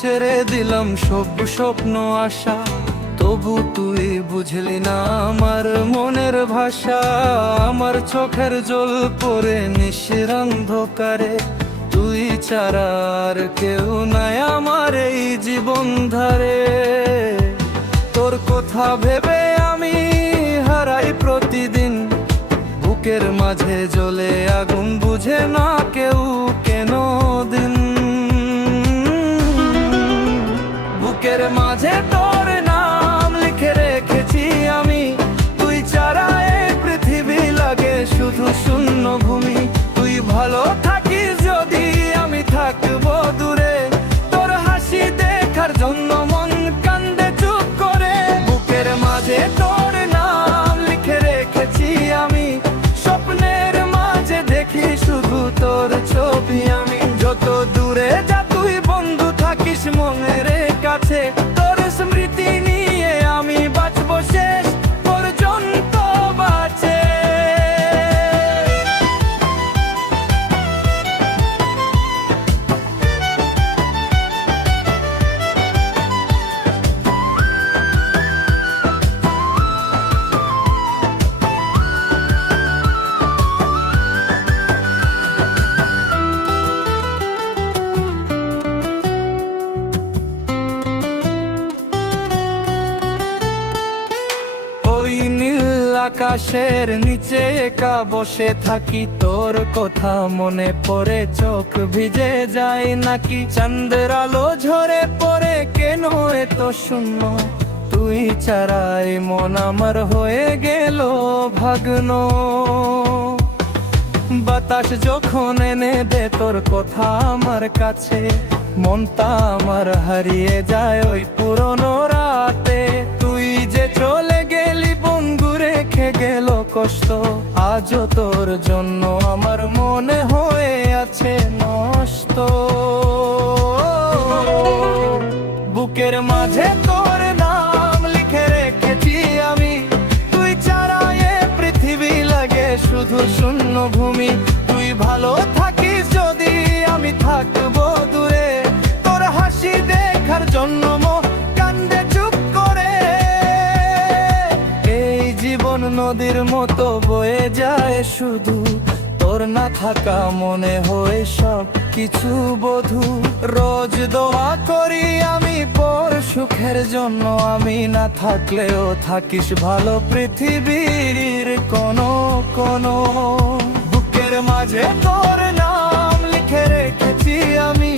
ছেড়ে দিলাম সব স্বপ্ন আশা, তবু তুই বুঝলি না আমার মনের ভাষা। আমার চোখের জল পড়ে নিশির অন্ধকারে, তুই ছাড়া আর কেউ নাই আমার এই জীবন ধারে। তোর কথা ভেবে আমি হারাই প্রতিদিন, বুকের মাঝে জ্বলে আগুন বুঝে না কেউ কেন দিন। বুকের মাঝে তোর নাম লিখে রেখেছি আমি, তুই ছাড়া এই পৃথিবী লাগে শুধু শূন্য ভূমি। তুই ভালো থাকিস যদি আমি থাকবো দূরে, তোর হাসি দেখার জন্য মন কান্দে চুপ করে। বুকের মাঝে তোর নাম লিখে রেখেছি আমি, স্বপ্নের মাঝে দেখি শুধু তোর ছবি আমি। যত দূরে যা তুই বন্ধু থাকিস মনের কাছে, তোর স্মৃতি নিয়ে আমি বাঁচবো শেষ পর্যন্ত বাঁচে। আকাশের নিচে একা বসে থাকি, তোর কথা মনে পড়ে চোখ ভিজে যায় নাকি। চাঁদের আলো ঝরে পড়ে কেন এত শূন্য, তুই ছাড়াই মন আমার হয়ে গেল ভাগ্ন। বাতাস যখন এনে দে তোর কথা আমার কাছে, মনটা আমার হারিয়ে যায় ওই পুরনো রাতে। তুই যে চলে গেলি বন্ধু রেখে গেল কষ্ট, আজও তোর জন্য আমার মনে হয়ে আছে নষ্ট। বুকের মাঝে তোর নাম লিখে রেখেছি আমি, তুই ছাড়া এ পৃথিবী লাগে শুধু শূন্য ভূমি। তুই ভালো থাকিস যদি আমি থাকবো দূরে, তোর হাসি দেখার জন্য মন কান্দে চুপ করে। এই জীবন নদীর মতো বয়ে যায় শুধু, তোর না থাকা মনে হয় সব কিছু বধূ। রোজ দোয়া করি আমি পর সুখের জন্য, আমি না থাকলেও থাকিস ভালো পৃথিবীর কোনো কোনো। বুকের মাঝে তোর নাম লিখে রেখেছি আমি,